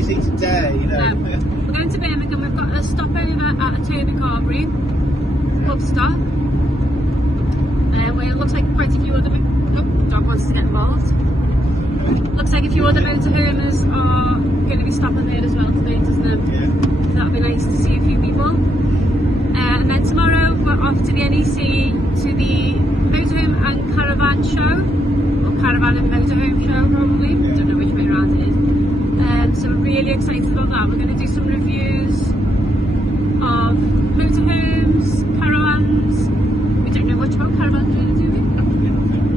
anything today, you know. We're going to Birmingham. We've got a stopover at a Toby Carberry pub stop. Where it looks like quite a few other... Oh, dog wants to get involved. Looks like a few other motorhomes are going to be stopping there as well today, doesn't it? Yeah. That'll be nice to see a few people. And then tomorrow we're off to the NEC to the Motorhome and Caravan Show, or Caravan and Motorhome Show probably. I don't know which way around it is. So we're really excited about that. We're going to do some reviews of motorhomes, caravans. We don't know much about caravans really, do we?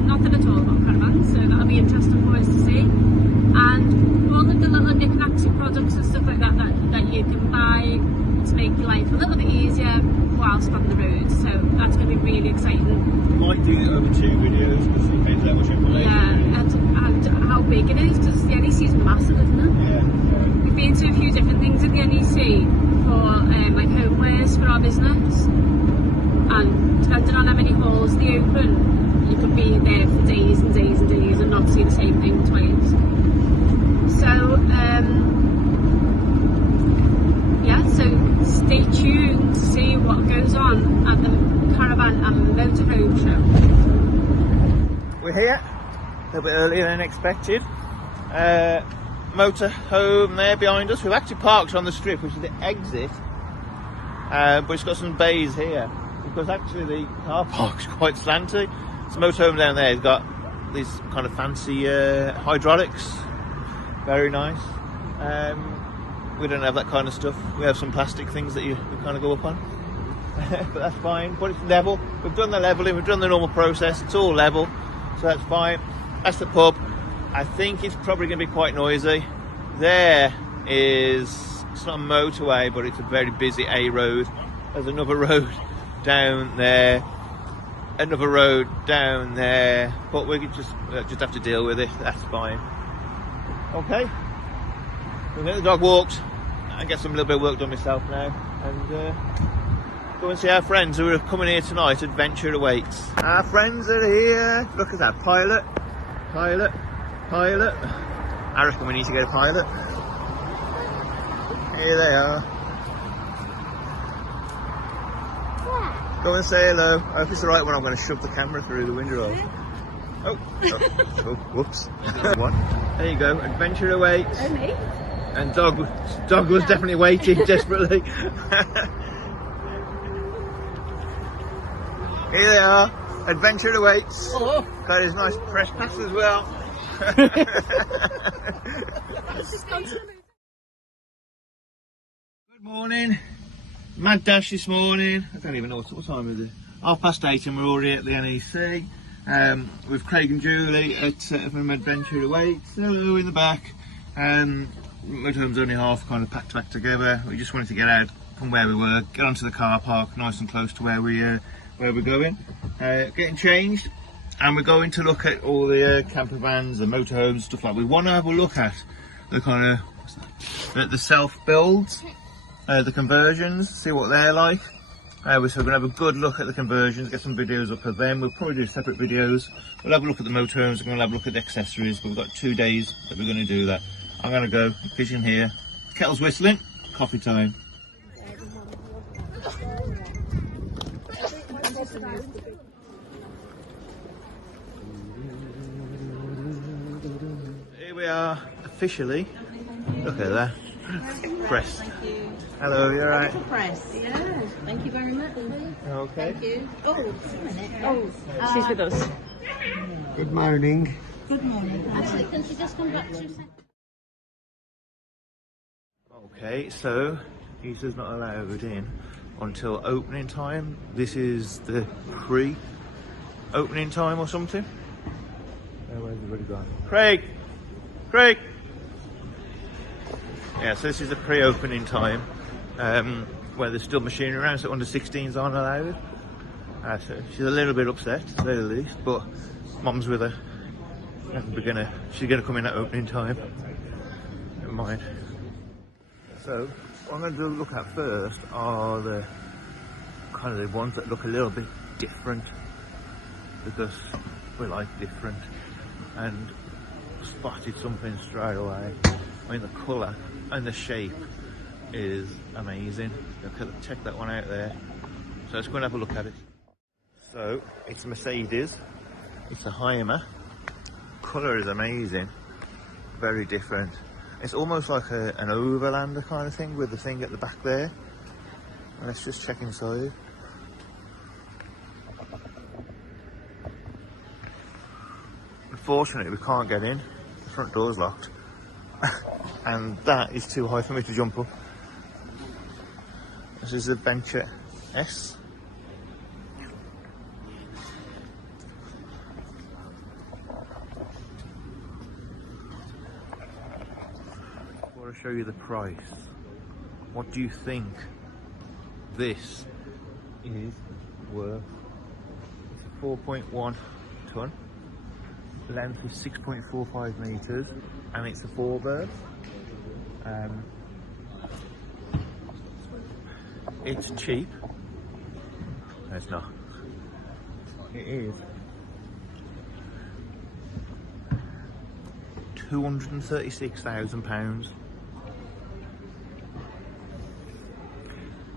Nothing at all about caravans, so that'll be interesting for us to see. And all of the little knick-knacks and products and stuff like that that you can buy to make your life a little bit easier whilst on the road. So that's going to be really exciting. We might do it over 2 videos because it depends how much information. Yeah, and how big it is, because the NEC is massive, isn't it? Yeah. We've been to a few different things at the NEC for like homewares for our business, and depending on how many halls they open, you could be there for days and days and days and not see the same thing twice. So yeah, so stay tuned to see what goes on at the Caravan and Motorhome Show. We're here a little bit earlier than expected. Motorhome there behind us. We've actually parked on the strip, which is the exit, but it's got some bays here because actually the car park's quite slanty. This motorhome down there has got these kind of fancy hydraulics, very nice. We don't have that kind of stuff. We have some plastic things that you kind of go up on, but that's fine. But it's level. We've done the leveling, we've done the normal process. It's all level, so that's fine. That's the pub. I think it's probably going to be quite noisy. There is, it's not a motorway, but it's a very busy A road. There's another road down there, another road down there, but we could just have to deal with it. That's fine. Okay, we'll get the dog walked and get some little bit of work done myself now, and go and see our friends who are coming here tonight. Adventure awaits. Our friends are here. Look at that pilot. I reckon we need to get a pilot. Here they are. Go and say hello. I hope it's the right one. I'm going to shove the camera through the window. Oh, whoops. One. There you go. Adventure awaits. Oh, me? And dog was definitely waiting desperately. Here they are. Adventure awaits. Oh. Got his nice press pass as well. Good morning. Mad dash this morning. I don't even know what time is it. 8:30 and we're already at the NEC. With Craig and Julie at from Adventure Awaits. Hello in the back. Motorhome's only half kind of packed back together. We just wanted to get out from where we were, get onto the car park, nice and close to where we're going. Getting changed, and we're going to look at all the camper vans and motorhomes, stuff like. We want to have a look at the kind of the self builds, the conversions, see what they're like. So we're going to have a good look at the conversions, get some videos up of them. We'll probably do separate videos. We'll have a look at the motorhomes, we're going to have a look at the accessories, but we've got 2 days that we're going to do that. I'm going to go fishing here. Kettle's whistling, coffee time. Here we are, officially. Look at that. Pressed. Hello, you alright? Press. Yeah. Thank you very much. Okay. Thank you. Oh, just a minute. Oh, She's with us. Good morning. good morning. Actually, can she just come back 2 seconds? Okay, so he's not allowed in until opening time. This is the pre-opening time or something. Where's everybody gone? Craig! Yeah, so this is the pre-opening time, where there's still machinery around, so under 16s aren't allowed. So she's a little bit upset, to say the least, but Mum's with her. And she's gonna come in at opening time. Never mind. So what I'm going to look at first are the kind of the ones that look a little bit different, because we like different, and spotted something straight away. I mean, the colour and the shape is amazing. Check that one out there. So let's go and have a look at it. So it's a Mercedes, it's a Heimer. Colour is amazing, very different. It's almost like an overlander kind of thing with the thing at the back there. And let's just check inside. Unfortunately, we can't get in. The front door's locked. And that is too high for me to jump up. This is the Venture S. Before I show you the price, what do you think this is worth? It's a 4.1 tonne. Length is 6.45 metres and it's a 4-berth. It's cheap. No, it's not. It is £236,000.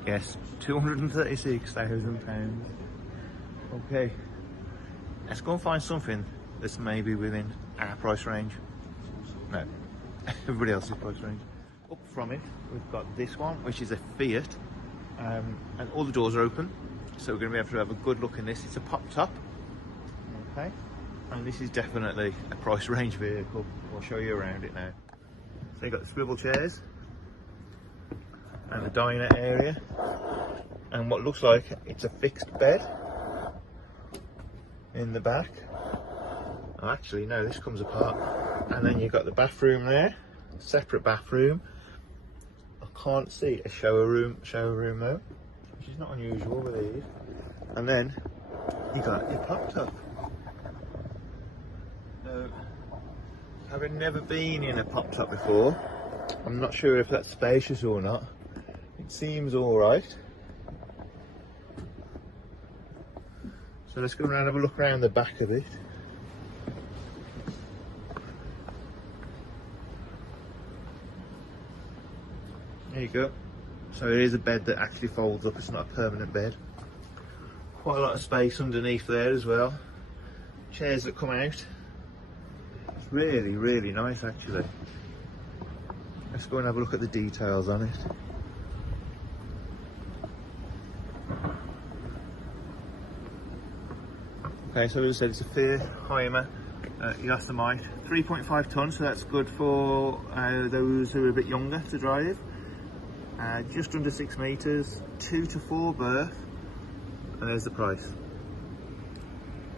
Yes, £236,000. Okay, let's go and find something that's maybe within our price range. No, everybody else's price range. Up from it, we've got this one, which is a Fiat, and all the doors are open, so we're going to be able to have a good look in this. It's a pop top, okay, and this is definitely a price range vehicle. I'll show you around it now. So you've got the swivel chairs and the diner area, and what looks like it's a fixed bed in the back. Oh, actually no, this comes apart, and then you've got the bathroom there, separate bathroom. I can't see a shower room though, which is not unusual with these. And then you got your pop top. So, having never been in a pop top before, I'm not sure if that's spacious or not. It seems alright. So let's go around and have a look around the back of it. There you go. So it is a bed that actually folds up, it's not a permanent bed. Quite a lot of space underneath there as well. Chairs that come out. It's really, really nice actually. Let's go and have a look at the details on it. Okay, so as I said, it's a Fiat Heimer. Yosemite, 3.5 tonne, so that's good for those who are a bit younger to drive. Just under 6 metres, 2 to 4 berth, and there's the price.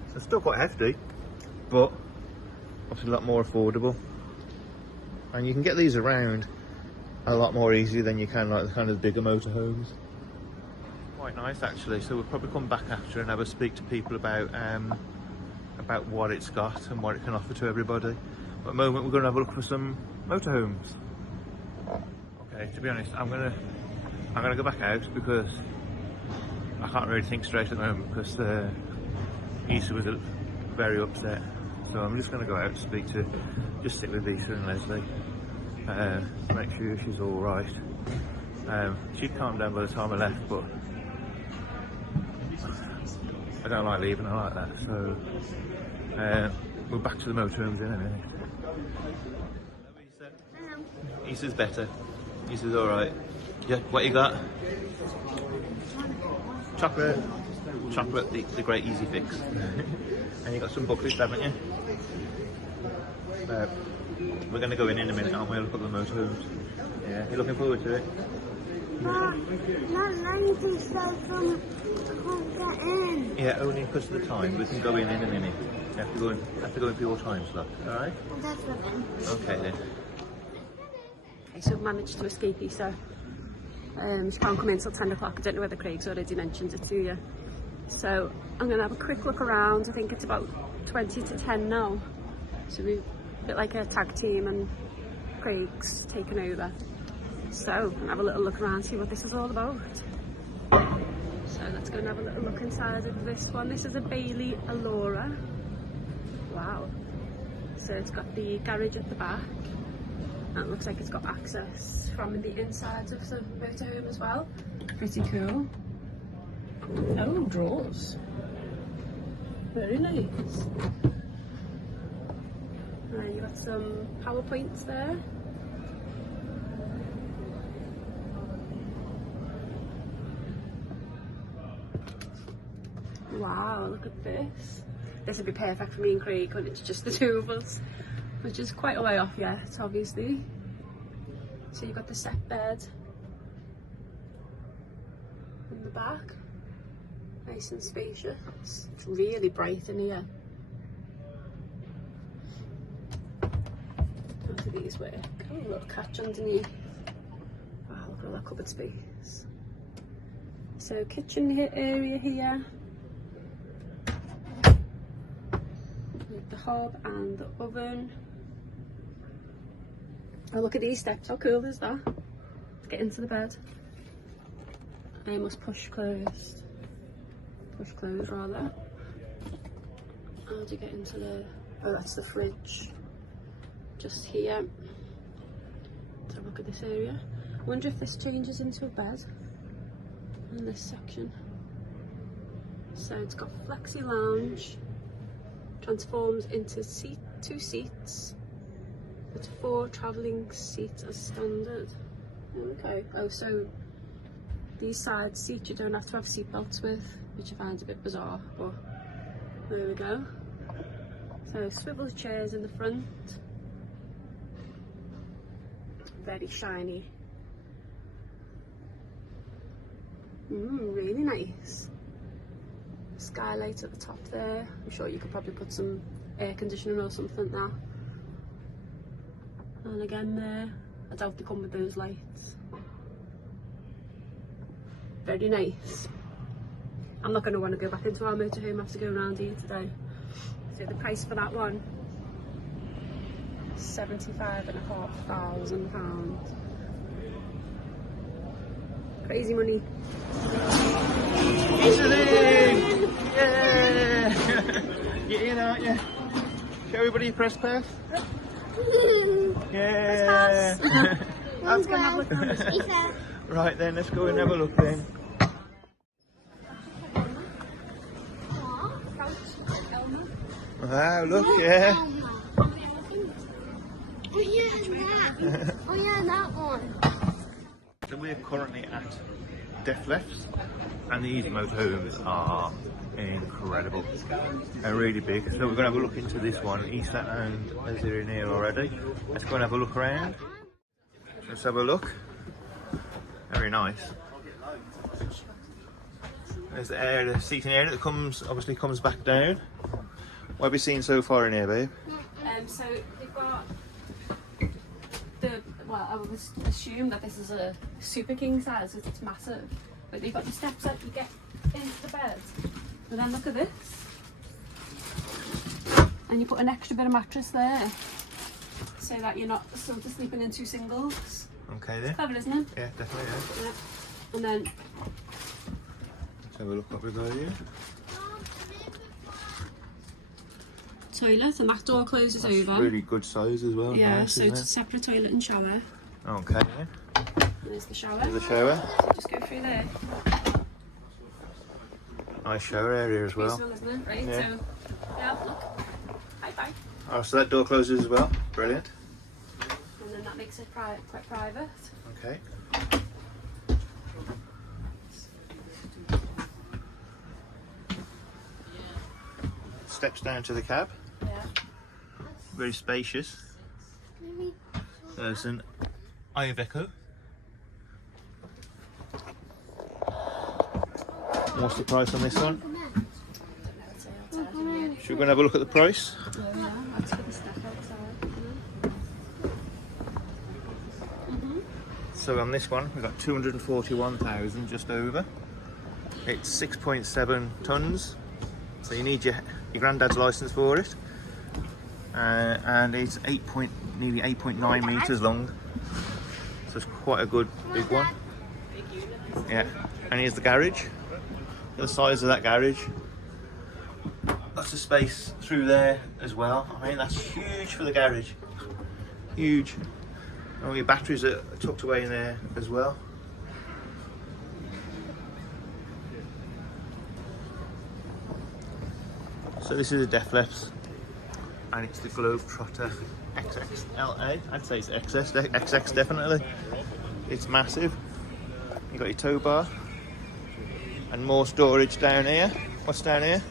So it's still quite hefty, but obviously a lot more affordable. And you can get these around a lot more easily than you can like the kind of bigger motorhomes. Quite nice actually, so we'll probably come back after and have a speak to people about what it's got and what it can offer to everybody. But at the moment we're going to have a look for some motorhomes. Okay, to be honest, I'm gonna go back out because I can't really think straight at the moment because Issa was very upset. So I'm just going to go out and speak to, just sit with Issa and Leslie, make sure she's all right. She'd calmed down by the time I left, but I don't like leaving her like that. So we're back to the motorhomes in a minute. Issa's better. Issa's all right. Yeah, what you got? Chocolate. Chocolate, the great easy fix. And you got some bucklets, haven't you? We're going to go in a minute, aren't we? Look at the motorhomes. Yeah, you're looking forward to it? Not 90, so I can't get in. Yeah, only because of the time. We can go in a minute. You have to go in for your time slot. All right? Well, that's what then. Okay then. Okay, so I've managed to escape Issa. She can't come in till 10 o'clock. I don't know whether Craig's already mentioned it to you. So I'm going to have a quick look around. I think it's about 20 to 10 now. So we're a bit like a tag team and Craig's taken over. So I'm going to have a little look around, see what this is all about. So let's go and have a little look inside of this one. This is a Bailey Allura. Wow. So it's got the garage at the back. And it looks like it's got access from the inside of the motorhome as well. Pretty cool. Oh, drawers. Very nice. And you've got some power points there. Wow, look at this. This would be perfect for me and Craig when it's just the two of us, which is quite a way off yet, obviously. So you've got the set bed in the back. Nice and spacious. It's really bright in here. How do these work? Oh, a little catch underneath. Wow, look at all that cupboard space. So kitchen area here. With the hob and the oven. Oh, look at these steps. How cool is that? To get into the bed. I must push closed. Push close rather. How do you get into the... Oh, that's the fridge. Just here. Let's have a look at this area. I wonder if this changes into a bed in this section. So it's got flexi lounge. Transforms into two seats. With 4 travelling seats as standard. Okay. Oh, so these side seats you don't have to have seat belts with, which I find a bit bizarre, but there we go. So swivel chairs in the front. Very shiny. Really nice. Skylight at the top there. I'm sure you could probably put some air conditioning or something there. And again there, I doubt they come with those lights. Very nice. I'm not going to want to go back into our motorhome after going around here today. So the price for that one, £75,500. Crazy money. Italy! Yeah! You're in, aren't you? Show everybody your press pass. Yeah! Let's go have a look. Right then, let's go and have a look then. Wow, look, yeah. Oh yeah, that. Oh yeah, that one. So we're currently at Def Left's, and these motorhomes are incredible. They're really big. So we're going to have a look into this one. Isa and Liz are in here already. Let's go and have a look around. Let's have a look. Very nice. There's the area, the seating area that obviously comes back down. What have you seen so far in here, babe? So they've got well, I would assume that this is a super king size because it's massive. But they've got the steps that you get into the bed. But then look at this. And you put an extra bit of mattress there so that you're not sort of sleeping in 2 singles. Okay then. Clever, isn't it? Yeah, definitely. Yeah. And then Let's have a look what we've got here. toilet, and that door closes That's over. really good size as well. Yeah, nice, so isn't it's a it? separate toilet and shower. Okay then. There's the shower. There's the shower. Just go through there. Nice shower area as well. Peaceful, isn't it? Right, Yeah. so yeah, look. Bye bye. Oh, so that door closes as well. Brilliant. And then that makes it quite private. Okay. Steps down to the cab. Yeah. Very spacious. There's an Iveco. What's the price on this one? Should we go and have a look at the price? Yeah, that's for the step outside. So on this one, we've got 241,000 just over. It's 6.7 tonnes, so you need your granddad's license for it. And it's nearly 8.9 metres long. So it's quite a good big one. Yeah, and here's the garage. The size of that garage. Lots of space through there as well. I mean, that's huge for the garage. Huge. All your batteries are tucked away in there as well. So this is a Def Leppard, and it's the Globetrotter XXLA. I'd say it's XX definitely. It's massive. You've got your tow bar and more storage down here. What's down here?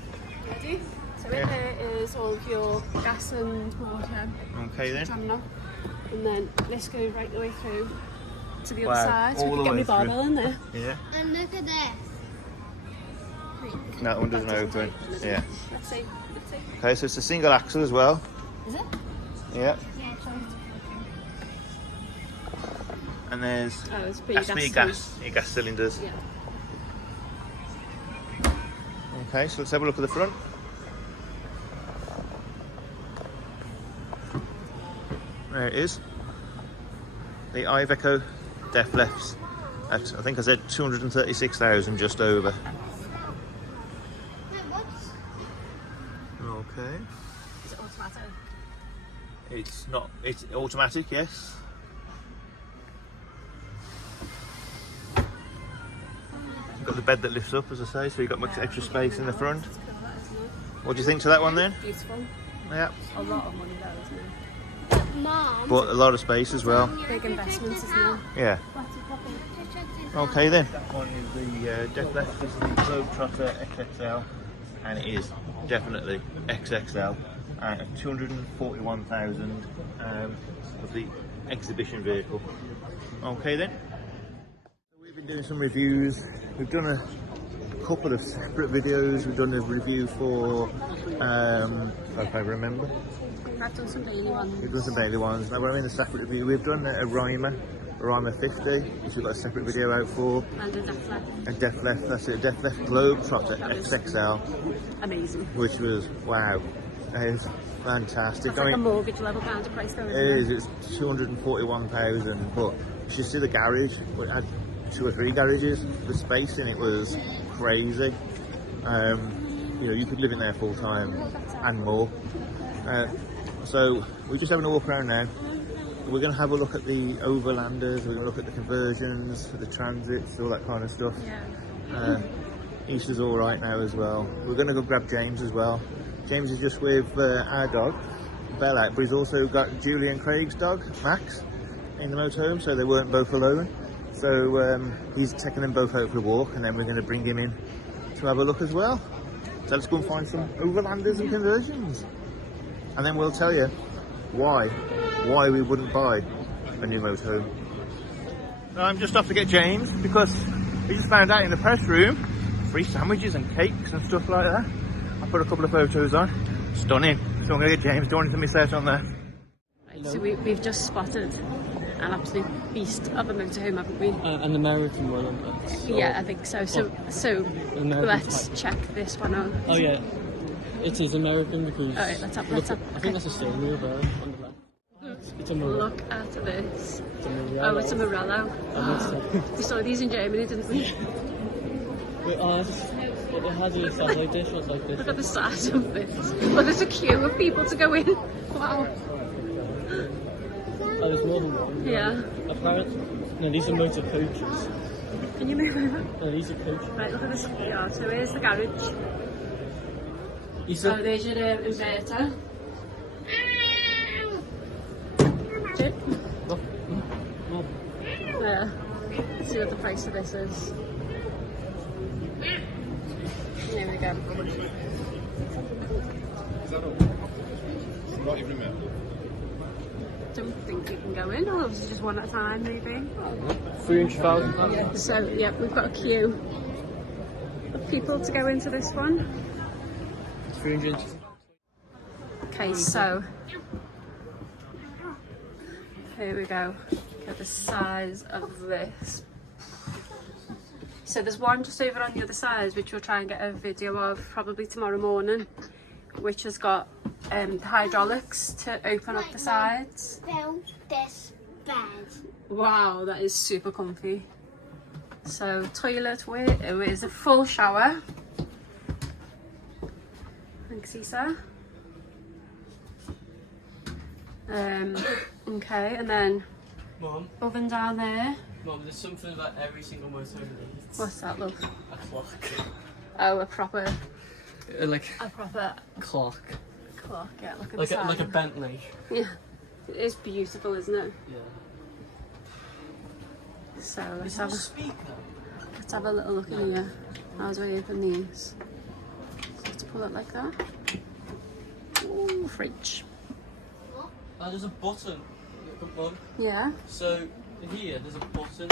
Ready? So in there is all of your gas and water. Okay then. Terminal. And then this goes right the way through to the Wow, other side. So all we the can way get my through. barbell in there. Yeah. And look at this. That one doesn't open. Yeah. Let's see. Let's see. Okay, so it's a single axle as well. Is it? Yeah. Yeah, it's on. And there's Oh, it's for that's for your gas cylinders. Yeah. Okay, so let's have a look at the front. There it is. The Iveco Def Leppard. At, I think I said 236,000, just over. Wait, what's... Okay. Is it automatic? It's not. It's automatic, yes. You've got the bed that lifts up, as I say, so you've got much extra space in the front. That's cool, that, isn't it? What do you think to that one then? Beautiful. Yeah. A lot of money though, isn't it? Mom. But a lot of space as well. Big investments, isn't it? Yeah. Okay. Okay then. That one is the Def Leppard, this is the Globetrotter XXL, and it is definitely XXL. 241,000 of the exhibition vehicle. Okay then. We've been doing some reviews. We've done a couple of separate videos. We've done a review for, if I remember. I've done some daily ones. We've done some daily ones. Now we're in a separate review. We've done a Rima 50, which we've got a separate video out for. And a Def Leppard. A Def Leppard, that's it, a Def Leppard Globetrotter XXL, Amazing. which was, wow, that is fantastic. That's like a mortgage level kind of price though, It isn't is, it's 241,000, but you should see the garage. We had 2 or 3 garages. The space in it was crazy. You know, you could live in there full time and more. So we're just having a walk around now. We're going to have a look at the overlanders, we're going to look at the conversions, the transits, all that kind of stuff. Yeah. Easter's all right now as well. We're going to go grab James as well. James is just with our dog, Bella, but he's also got Julie and Craig's dog, Max, in the motorhome, so they weren't both alone. So he's taking them both out for a walk, and then we're going to bring him in to have a look as well. So let's go and find some overlanders and conversions. And then we'll tell you why we wouldn't buy a new motorhome. I'm just off to get James because we just found out in the press room, free sandwiches and cakes and stuff like that. I put a couple of photos on, stunning. So I'm going to get James. Do you want anything to miss out on there? Right, so we've just spotted an absolute beast of a motorhome, haven't we? An American one. Yeah, I think so. So American let's type. check this one out. Oh yeah, it is American because. Alright, let's have. I think that's a steering wheel there on the left. It's a Morello. Look at this. It's a Morello. Oh, it's a Morello. We saw these in Germany, didn't we? Wait, oh, what they had in satellite dish was like this. Look at the size of this. Well, there's a queue of people to go in. Wow. Oh, there's more than one. Yeah. Apparently, no, these are motor coaches. Can you move over? No, these are coaches. Right, look at this. Yeah, so here's the garage. These Oh, are. there's your inverter. Jim? Oh, oh. There. Let's see what the price of this is. There we go. Don't think you can go in, or is it just one at a time, maybe? 300,000. So, yeah, we've got a queue of people to go into this one. 300. Okay, so here we go. Look at the size of this. So there's one just over on the other side, which we'll try and get a video of probably tomorrow morning, which has got the hydraulics to open up the sides. Build this bed. Wow, that is super comfy. So toilet with is a full shower. Thanks, Isa. Okay, and then Mum, oven down there. Mum, there's something about every single motorhome needs. What's that, love? A clock. Oh, a proper Like clock. clock. Yeah, look at Like the a, time. like a Bentley. Yeah, it is beautiful, isn't it? Yeah. So Is that a speaker? let's have a little look in here. I was waiting for these. So let's pull it like that. Ooh, fridge. Oh, there's a button. Look, Mum. Yeah. So here, there's a button.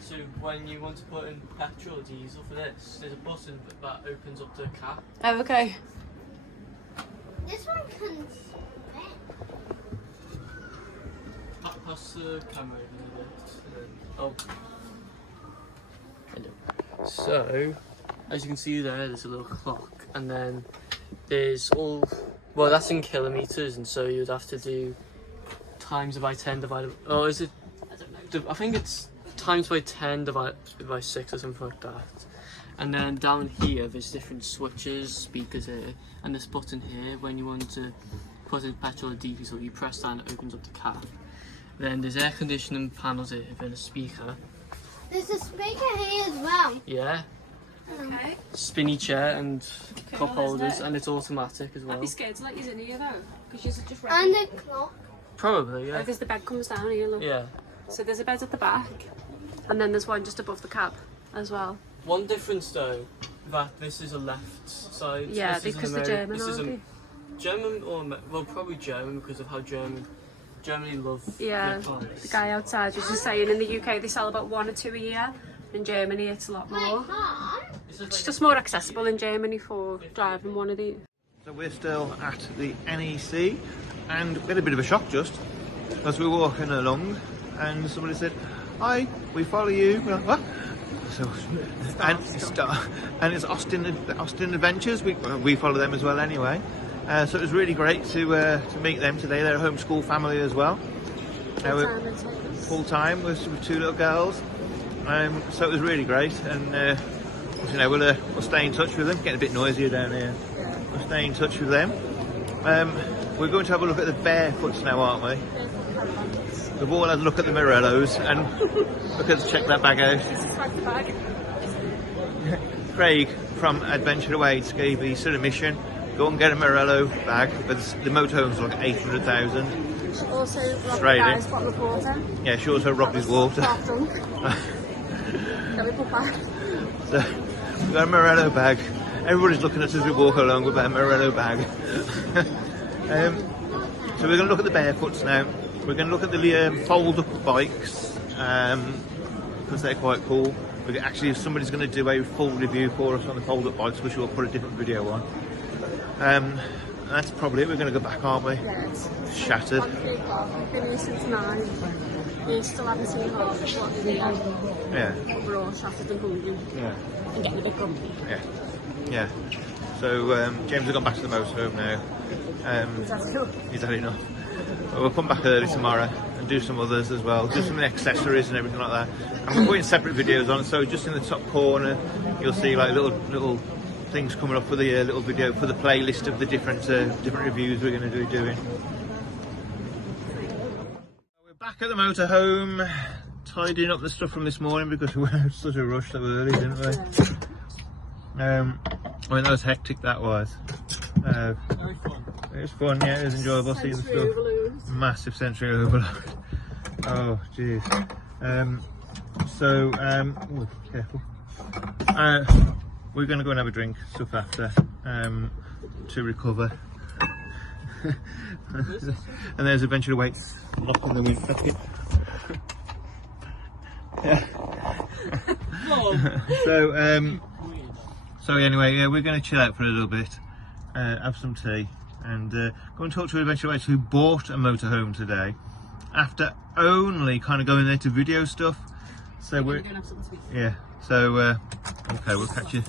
So when you want to put in petrol or diesel for this, there's a button that opens up the cap. Oh, okay. This one can spin. Pass the camera over a bit. Oh. So, as you can see there's a little clock, and then there's all, well, that's in kilometres, and so you'd have to do times by 10 divided, oh, is it, I think it's times by 10 divided by 6 or something like that. And then down here there's different switches, speakers here, and this button here, when you want to put in petrol or diesel, you press that and it opens up the cap. Then there's air conditioning panels here, then a speaker. There's a speaker here as well. Yeah. Okay. Spinny chair and Cool, cup holders, isn't it? and it's automatic as well. I'd be scared to let you in here though, because you're just And ready. a clock. Probably, Oh, yeah. there's the bed comes down here, look. Yeah. So there's a bed at the back, and then there's one just above the cab as well. One difference though, that this is a left side. Yeah, this is because an the Ameri- German, This is aren't a they? German or well, probably German because of how Germany love Yeah, their cars. the guy outside was just saying in the UK they sell about 1 or 2 a year. In Germany it's a lot more. Mom. It's It's just more accessible in Germany for driving one of these. So we're still at the NEC, and we had a bit of a shock just as we were walking along, and somebody said, "Hi, we follow you." We're like, "What?" So, and it's Austin Adventures. We follow them as well anyway. So it was really great to meet them today. They're a homeschool family as well. Full time with 2 little girls. So it was really great, and we'll stay in touch with them. Getting a bit noisier down here. We'll stay in touch with them. We're going to have a look at the Barefoots now, aren't we? We've all had a look at the Morellos, and check that bag out. Craig from Adventure Awaits gave the sort of mission: go and get a Morello bag, but the motorhome's like 800,000. Also, Straight in. guy's bottle of water. Yeah, she also robbed his water. Half drunk. That we put back. So we've got a Morello bag. Everybody's looking at us as we walk along with a Morello bag. So we're going to look at the Barefoots now. We're going to look at the fold-up bikes because they're quite cool. Actually, if somebody's going to do a full review for us on the fold-up bikes, which we'll put a different video on. That's probably it. We're going to go back, aren't we? Yeah, it's Shattered. 3 o'clock. We've been here since 9. We still haven't seen half of what they do. Yeah. We're all shattered and hungry Yeah. and getting a bit grumpy. Yeah. Yeah. So James has gone back to the motorhome now. He's had enough. But we'll come back early tomorrow and do some others as well. Do some accessories and everything like that. And we're putting separate videos on, so just in the top corner you'll see like little things coming up for the little video for the playlist of the different reviews we're going to be doing. We're back at the motorhome, tidying up the stuff from this morning because we were in such a rush so early, didn't we? Yeah. I mean, that was hectic, that was. Very fun. It was fun, yeah, it was enjoyable seeing the stuff. Massive sensory overload. Oh, jeez. Oh, careful. We're going to go and have a drink, stuff after, to recover. And there's Adventure Awaits locking the wind packet. So anyway, yeah, we're going to chill out for a little bit, have some tea, and go and talk to Adventure Awaits, who bought a motorhome today after only kind of going there to video stuff. So we're Go and have something to eat. yeah. So okay, we'll catch you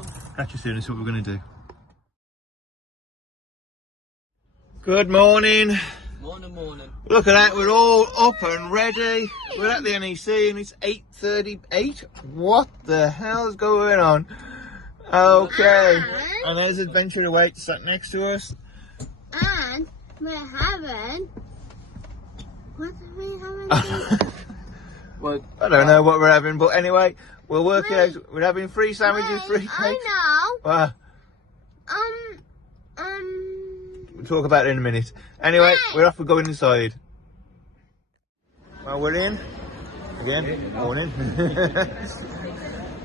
soon. That's what we're going to do. Good morning. Morning. Look at that, we're all up and ready. We're at the NEC and it's 8:38. What the hell's going on? Okay. And there's Adventure Awaits sat next to us. And we're having... What are we having? But I don't know what we're having, but anyway, we'll work it out. We're having free sandwiches, free cakes. I know. Well, we'll talk about it in a minute. Anyway, we're off. We're going inside. Well, we're in. Again, morning.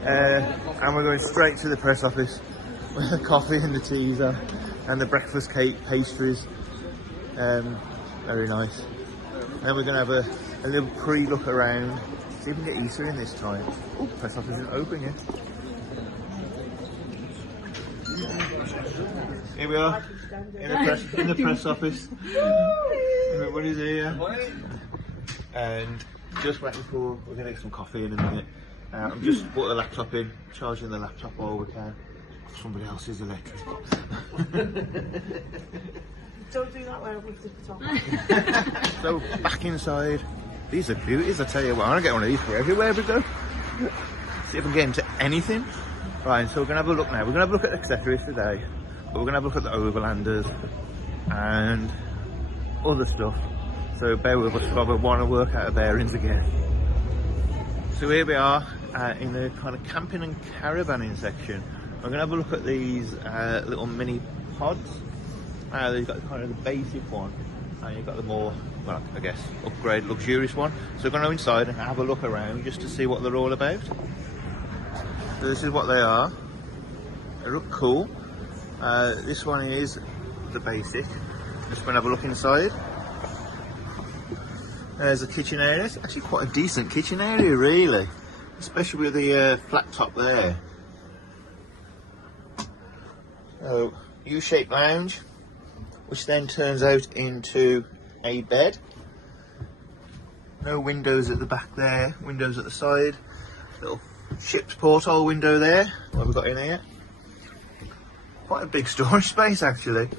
And we're going straight to the press office with the coffee and the teaser and the breakfast cake, pastries. Very nice. Then we're going to have a little pre-look around. See if we can get Easter in this time. Oh, press office isn't open yet. Here we are in the press office. Everybody's here. And just waiting for, we're going to get some coffee in a minute. I'm just put the laptop in, charging the laptop while we can. Somebody else's electric. Don't do that way with the top. So back inside. These are beauties, I tell you what. I'm gonna get one of these for everywhere we go. See if we can get into anything. Right, so we're gonna have a look now. We're gonna have a look at accessories today, but we're gonna have a look at the overlanders and other stuff. So bear with us, Bob. I want to work out of bearings again. So here we are in the kind of camping and caravanning section. We're gonna have a look at these little mini pods. They've got kind of the basic one, and you've got the more, well, I guess, upgrade, luxurious one. So we're going to go inside and have a look around just to see what they're all about. So this is what they are. They look cool. This one is the basic. Just going to have a look inside. There's a kitchen area. It's actually quite a decent kitchen area, really, especially with the flat top there. So, U-shaped lounge, which then turns out into a bed. No windows at the back there, windows at the side. Little ship's porthole window there. What have we got in here? Quite a big storage space, actually. Do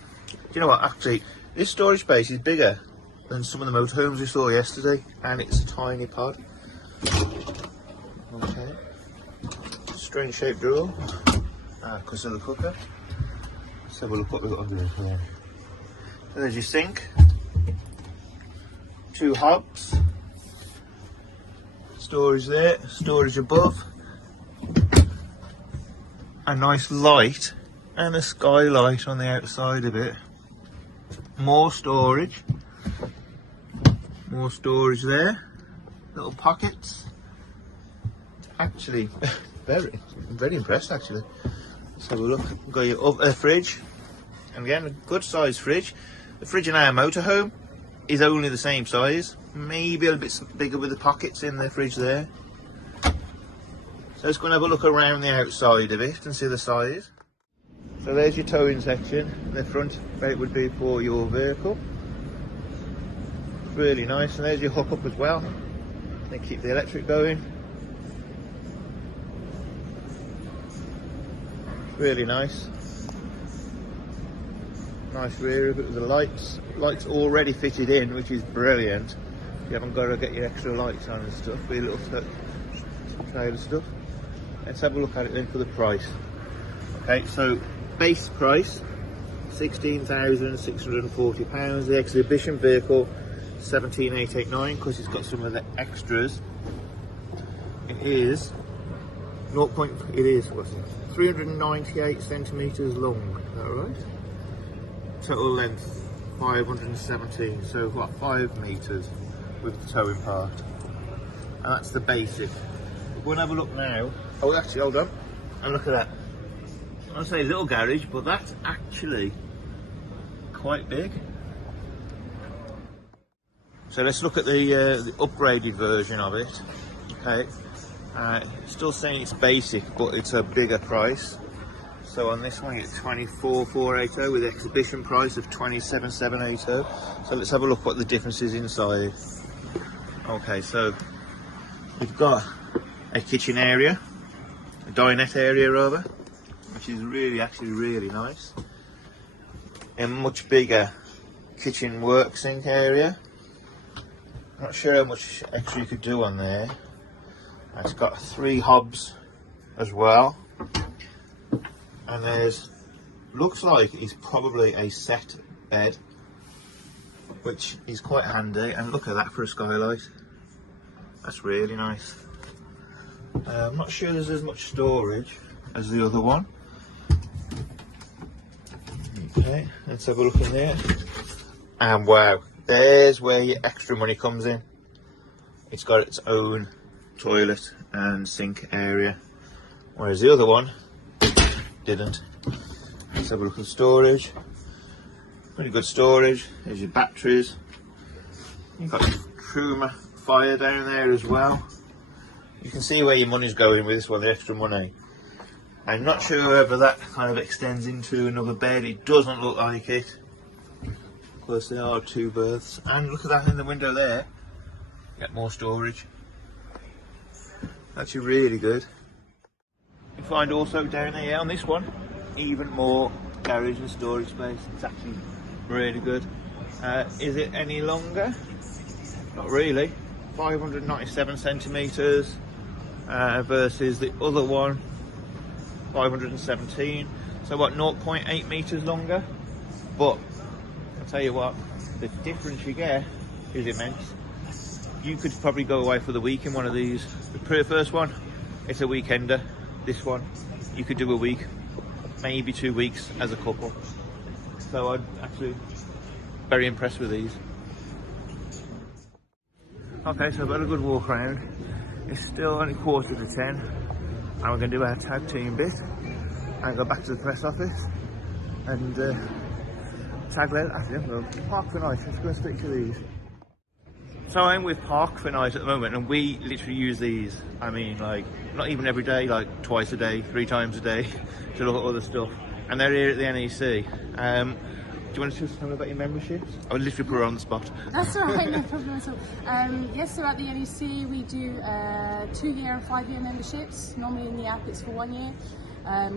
you know what? Actually, this storage space is bigger than some of the motorhomes we saw yesterday, and it's a tiny pod. Okay. Strange shaped drawer. Because of the cooker. Let's have a look what we've got under here. So there's your sink, 2 hobs, storage there, storage above, a nice light and a skylight on the outside of it, more storage there, little pockets. Actually, very impressed actually. Let's have a look. We've got your fridge, and again a good size fridge. The fridge in our motorhome is only the same size, maybe a little bit bigger with the pockets in the fridge there. So let's go and have a look around the outside of it and see the size. So there's your towing section. The front bit would be for your vehicle. Really nice, and there's your hook up as well. They keep the electric going. Really nice. Nice rear of it with the lights already fitted in, which is brilliant. You haven't got to get your extra lights on and stuff, with your little trailer stuff. Let's have a look at it then for the price. Okay, so base price £16,640. The exhibition vehicle £17,889, because it's got some of the extras. It is 398 centimetres long. Is that right? Total length 517, so what, 5 metres with the towing part, and that's the basic. We're going to have a look now. Oh, actually, hold on, and look at that. I want to say little garage, but that's actually quite big. So let's look at the upgraded version of it. Okay, still saying it's basic, but it's a bigger price. So on this one it's 24,480 with exhibition price of 27,780. So let's have a look what the difference is inside. Okay, so we've got a kitchen area, a dinette area rather, which is actually really nice. A much bigger kitchen work sink area. Not sure how much extra you could do on there. It's got 3 hobs as well. And there's, looks like it's probably a set bed, which is quite handy. And look at that for a skylight. That's really nice. I'm not sure there's as much storage as the other one. Okay, let's have a look in there. And wow, there's where your extra money comes in. It's got its own toilet and sink area, whereas the other one didn't. Let's have a look at the storage. Pretty good storage. There's your batteries. You've got your Truma fire down there as well. You can see where your money's going with this one, the extra money. I'm not sure whether that kind of extends into another bed. It doesn't look like it. Of course, there are 2 berths. And look at that in the window there. Get more storage. Actually really good. You find also down there on this one, even more garage and storage space. It's actually really good. Is it any longer? Not really. 597 centimetres versus the other one 517. So what, 0.8 metres longer? But I'll tell you what, the difference you get is immense. You could probably go away for the week in one of these. The first one, it's a weekender. This one, you could do a week, maybe 2 weeks as a couple. So I'm actually very impressed with these. Okay, so I've had a good walk around. It's still only 9:45 and we're going to do our tag team bit and go back to the press office and tag later. Actually, I'm going to park for night. Let's go and speak to these. So I'm with Park for Night at the moment, and we literally use these. I mean, like, not even every day, like twice a day, 3 times a day to look at other stuff. And they're here at the NEC. Do you want to just tell me about your memberships? I would literally put her on the spot. That's all right, no problem at all. Yes, so at the NEC we do 2-year and 5-year memberships. Normally in the app it's for 1 year.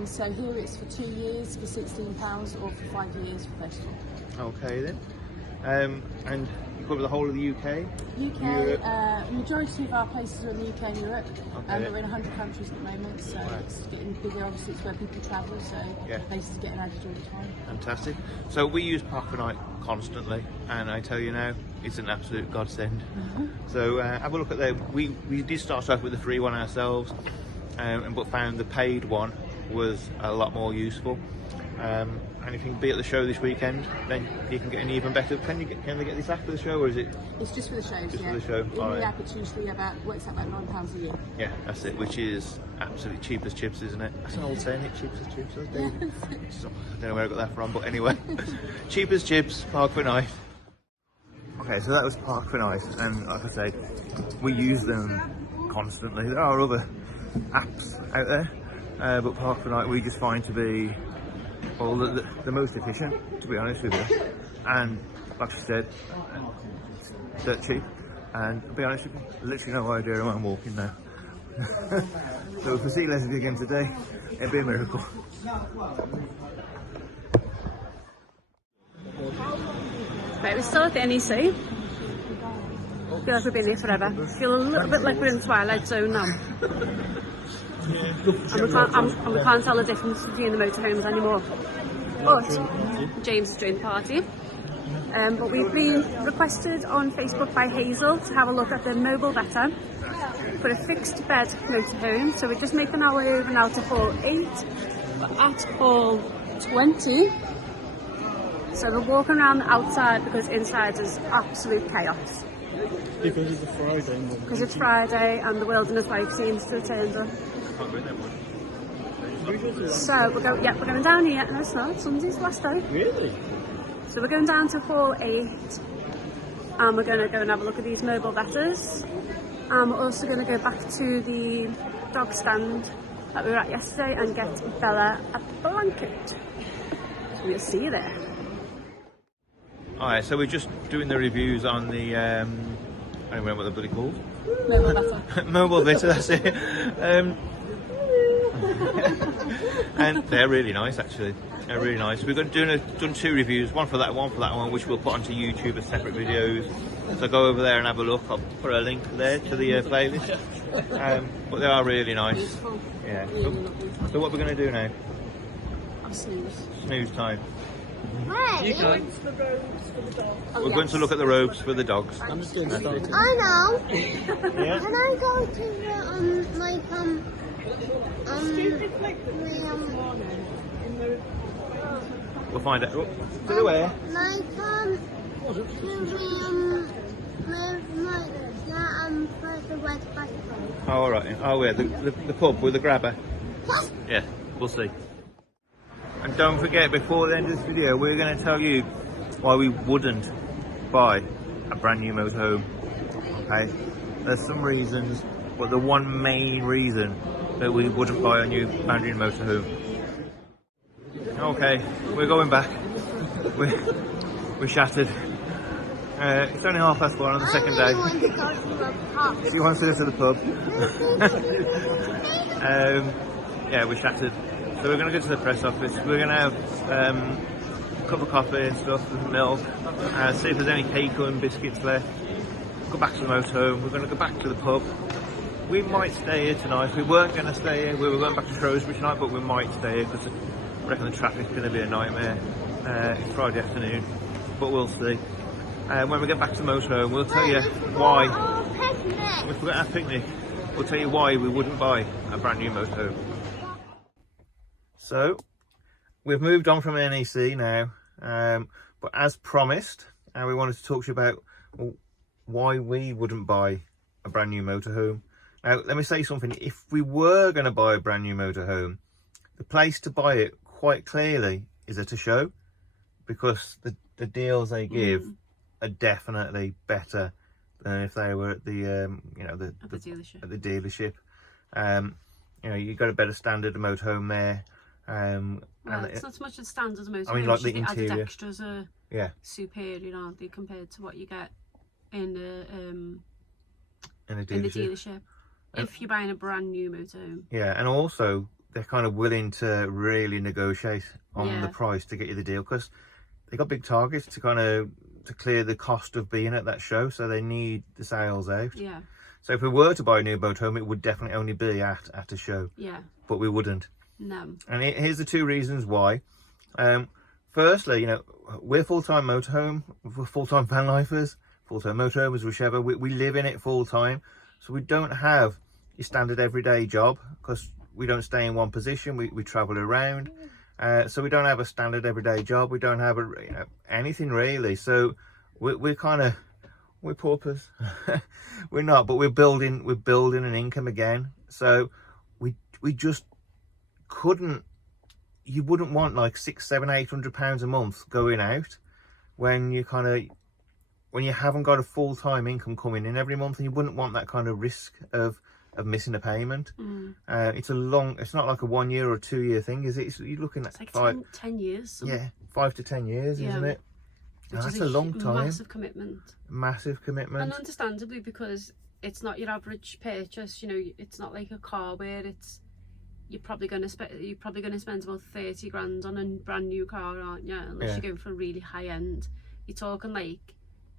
So here it's for 2 years for £16 or for 5 years for £34. Okay then. And you cover the whole of the UK? UK, majority of our places are in the UK and Europe. Okay. We're in 100 countries at the moment, so it's getting bigger. Obviously it's where people travel, so places are getting added all the time. Fantastic. So we use Park for Night constantly, and I tell you now, it's an absolute godsend. So have a look at that. We did start off with the free one ourselves, but found the paid one was a lot more useful. And if you can be at the show this weekend, then you can get an even better. Can they get this after the show, or is it? It's just for the shows. Just yeah. for the show. In the app, it's usually works out about £9 a year. Yeah, that's it. Which is absolutely cheap as chips, isn't it? That's an old saying, it cheap as chips. I don't know where I got that from, but anyway, cheap as chips. Park for Night. Okay, so that was Park for Night, and like I say, we use them constantly. There are other apps out there, but Park for Night we just find to be the most efficient, to be honest with you. And like I said, dirt cheap. And to be honest with you, literally no idea where I'm walking now. So if we see Leslie again today, it'd be a miracle. Right, we're still at the NEC. Feel like we've been here forever. Feel a little bit like we're in Twilight Zone now. And we can't tell the difference between the motorhomes anymore. But James has joined the party. But we've been requested on Facebook by Hazel to have a look at the mobile better for a fixed bed motorhome. So we're just making our way over now to hall 8. We're at hall 20. So we're walking around the outside because inside is absolute chaos. Because it's a Friday. Because it's Friday and the wilderness bike seems to have turned up. So we're going down here. No, it's not. Sunday's the last day. Really? So we're going down to hall 8 and we're going to go and have a look at these mobile betters. And we're also going to go back to the dog stand that we were at yesterday and get Bella a blanket. So we'll see you there. Alright, so we're just doing the reviews on the, I don't remember what they're bloody called. Mobile better. Mobile better, that's it. And they're really nice actually. They're really nice. We've done 2 reviews, one for that one, which we'll put onto YouTube as separate videos. So go over there and have a look. I'll put a link there to the playlist. But they are really nice. Beautiful. Yeah. Really lovely. So what we're going to do now? Have a snooze. Snooze time. Wait. You can. It's the robes for the dog. We're going to look at the robes for the dogs. I'm just getting started. I know. Yeah. Can I go to the Stupid flick that we did this morning in the... We'll find out. To the where? to the for the West Bicycle. Oh, all right. Oh, yeah, the pub with the grabber. Yeah, we'll see. And don't forget, before the end of this video, we're going to tell you why we wouldn't buy a brand new motorhome. Okay? There's some reasons, but the one main reason that we wouldn't buy a brand new motorhome. Okay, we're going back. We're shattered. It's only 4:30 on the second day. Want to go to the pub. She wants to go to the pub. Yeah, we're shattered. So we're going to go to the press office. We're going to have a cup of coffee and stuff with milk. See if there's any cake and biscuits left. Go back to the motorhome. We're going to go back to the pub. We might stay here tonight. We weren't going to stay here. We were going back to Shrewsbury tonight, but we might stay here because I reckon the traffic's going to be a nightmare. It's Friday afternoon, but we'll see. When we get back to the motorhome, we'll tell you why. We forgot our picnic. We'll tell you why we wouldn't buy a brand new motorhome. So, we've moved on from NEC now, but as promised, we wanted to talk to you about why we wouldn't buy a brand new motorhome. Now, let me say something. If we were going to buy a brand new motorhome, the place to buy it quite clearly is at a show, because the deals they give are definitely better than if they were at the dealership. At the dealership. You've got a better standard of motorhome there. Well, it's not so much the standard motorhome. I mean, like the added interior. extras are superior, aren't they, compared to what you get in the dealership. If you're buying a brand new motorhome. Yeah, and also they're kind of willing to really negotiate on the price to get you the deal, because they got big targets to clear the cost of being at that show, so they need the sales out. Yeah. So if we were to buy a new motorhome, it would definitely only be at a show. Yeah. But we wouldn't. No. And here's the two reasons why. Firstly, we're full-time motorhome, we're full-time van lifers, full-time motorhomers, whichever. We live in it full-time, so we don't have your standard everyday job, because we don't stay in one position. We travel around, so we don't have a standard everyday job. We don't have anything really. So we're paupers. We're not, but we're building an income again. So we just couldn't. You wouldn't want like £600-800 a month going out when you haven't got a full-time income coming in every month, and you wouldn't want that kind of risk of missing a payment. It's not like a 1 year or 2 year thing, is it? You're looking at like 10 years. Yeah, 5 to 10 years, isn't it? That's a long time. Massive commitment. And understandably, because it's not your average purchase. It's not like a car where you're probably going to spend about 30 grand on a brand new car, aren't you? Unless you're going for a really high end. You're talking like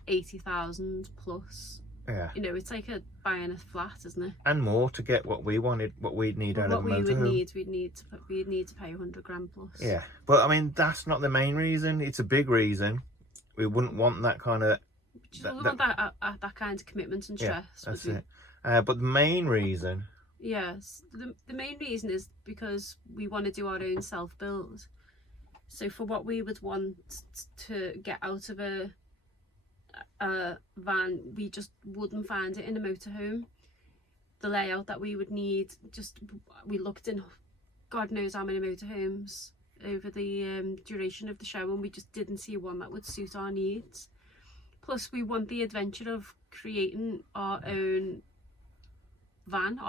80,000 plus. Yeah. It's like buying a flat, isn't it? And more to get what we wanted, what we'd need out of a motorhome. We'd need to pay 100 grand plus. Yeah, but I mean, that's not the main reason. It's a big reason. We wouldn't want that kind of... that kind of commitment and stress. Yeah, that's it. But the main reason... Yes, the main reason is because we want to do our own self-build. So for what we would want to get out of a van, we just wouldn't find it in a motorhome. The layout that we would need, we looked in God knows how many motorhomes over the duration of the show, and we just didn't see one that would suit our needs. Plus we want the adventure of creating our own van,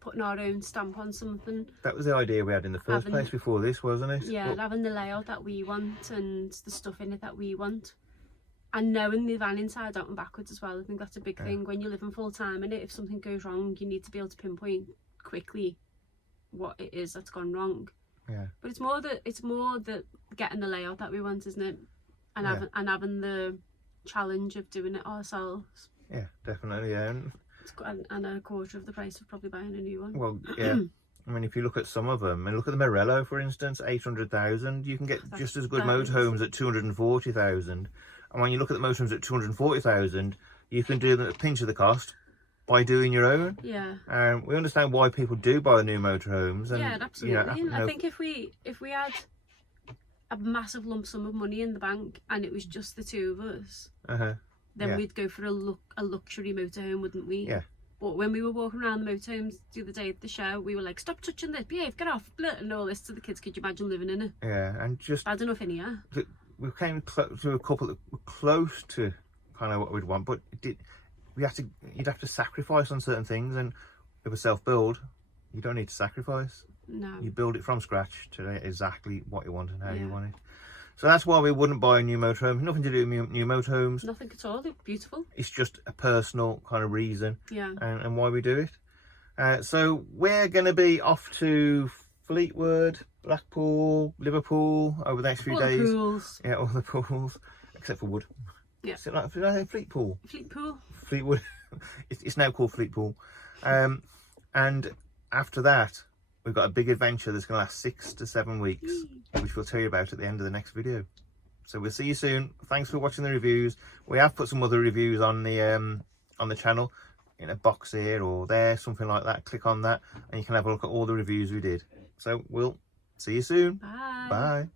putting our own stamp on something. That was the idea we had in the first place before this, wasn't it? Yeah, having the layout that we want and the stuff in it that we want, and knowing the van inside out and backwards as well. I think that's a big thing when you're living full time in it. If something goes wrong, you need to be able to pinpoint quickly what it is that's gone wrong. Yeah. But it's more the getting the layout that we want, isn't it? And having the challenge of doing it ourselves. Yeah, definitely. Yeah. And a quarter of the price of probably buying a new one. Well, yeah. I mean, if you look at some of them, and look at the Morello, for instance, 800,000, you can get just as good that is- motorhomes at 240,000. And when you look at the motorhomes at 240,000, you can do them at a pinch of the cost by doing your own. Yeah. We understand why people do buy new motorhomes. And, Yeah, absolutely. you know, I think if we had a massive lump sum of money in the bank and it was just the two of us, then yeah. we'd go for a luxury motorhome, wouldn't we? Yeah. But when we were walking around the motorhomes the other day at the show, we were like, stop touching this, behave, get off, blah, and all this to the kids. Could you imagine living in it? Yeah, and just Bad enough in here. we came to a couple that were close to kind of what we'd want, but you'd have to sacrifice on certain things, and with a self-build, you don't need to sacrifice. No. You build it from scratch to exactly what you want and how you want it. So that's why we wouldn't buy a new motorhome. Nothing to do with new motorhomes. Nothing at all. They're beautiful. It's just a personal kind of reason, Yeah. and why we do it. So we're going to be off to Fleetwood, Blackpool, Liverpool over the next few All days. the pools. Yeah, all the pools except for Wood. Yeah. Is it like, did I say Fleetpool? Fleet pool. Fleetwood. It's now called Fleetpool. And after that, we've got a big adventure that's going to last 6 to 7 weeks, which we'll tell you about at the end of the next video. So we'll see you soon. Thanks for watching the reviews. We have put some other reviews on the channel in a box here or there, something like that. Click on that and you can have a look at all the reviews we did. So we'll see you soon. Bye. Bye.